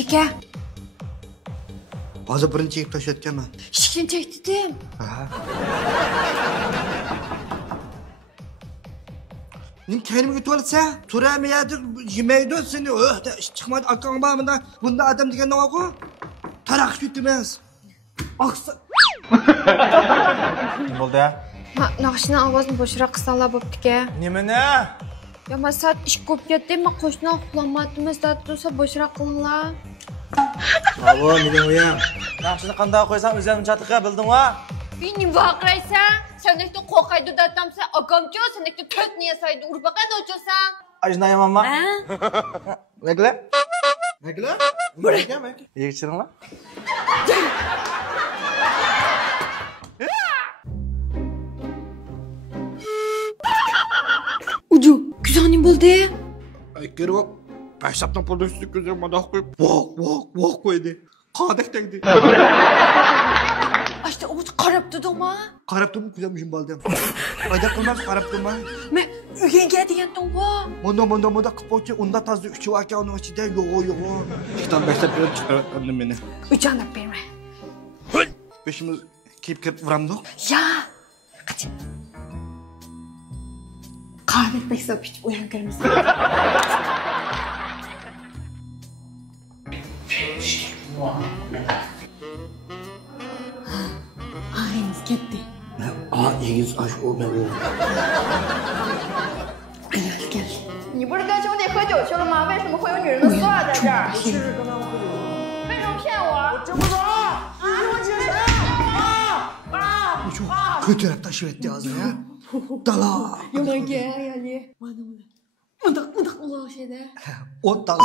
Nechika? Hozir birinchi yeb tashlayotganman. Ishkini chekdim. Ning kaynimga to'lsa, so'ramayadi, yemaydi seni. Chiqmadi akang bormida. Bunda odam degan nima-ku? Taraqqish yutmas. Oqsa. Nima bo'ldi? Naqshni ovozini bo'shroq qilsanlar bo'pti-ku. Nimani? Ya masat ish ko'p ketdi, men qo'shni uxlamadimiz, tursa bo'shroq qilinglar. Avo, nima o'yam? Naqshni qanday qo'ysam o'zim chatiqa bildingmi? Beni vaqraysan, senekni qo'qaydi datamsa, akamcho senekni to'rt niyasaydi, urbaqada o'chasan. Ajnayamanmi? Nagla? Nagla? Nima? Yig'chiringlar. Uju, kuzoning bo'ldi. Kirib, pashapdan pulni ustiga ko'zim madoq qo'yib, voq qo'ydi. Qodak tegdi. Ashta o'zi qarab turdingmi? Qarab turib ko'zim bo'ldim. Oyda qilmas qarab turma. Men uyga degandim-ku. Monda qilib qo'ychi, unda tozda 3 aka uning ichida yo'q. Ishdan boshlab berib chiqardim meni. Ujanib berma. Beshimiz kiyib uramdi. Ya. Qach. Qanday paysa pichib uyan kiramiz. Ayniz ketdi. Yigiz ash o'rnagu. Gel. 你不是跟兄弟喝酒去了吗？为什么会有女人的塑料在这儿？是跟他们喝酒。为什么骗我？这不走！你给我解释！Ko'tarib tashlayapti hozir, ha? Dala. Yo'q, ya, ya. Mana. Undaq uloq şeyda. Ot dala.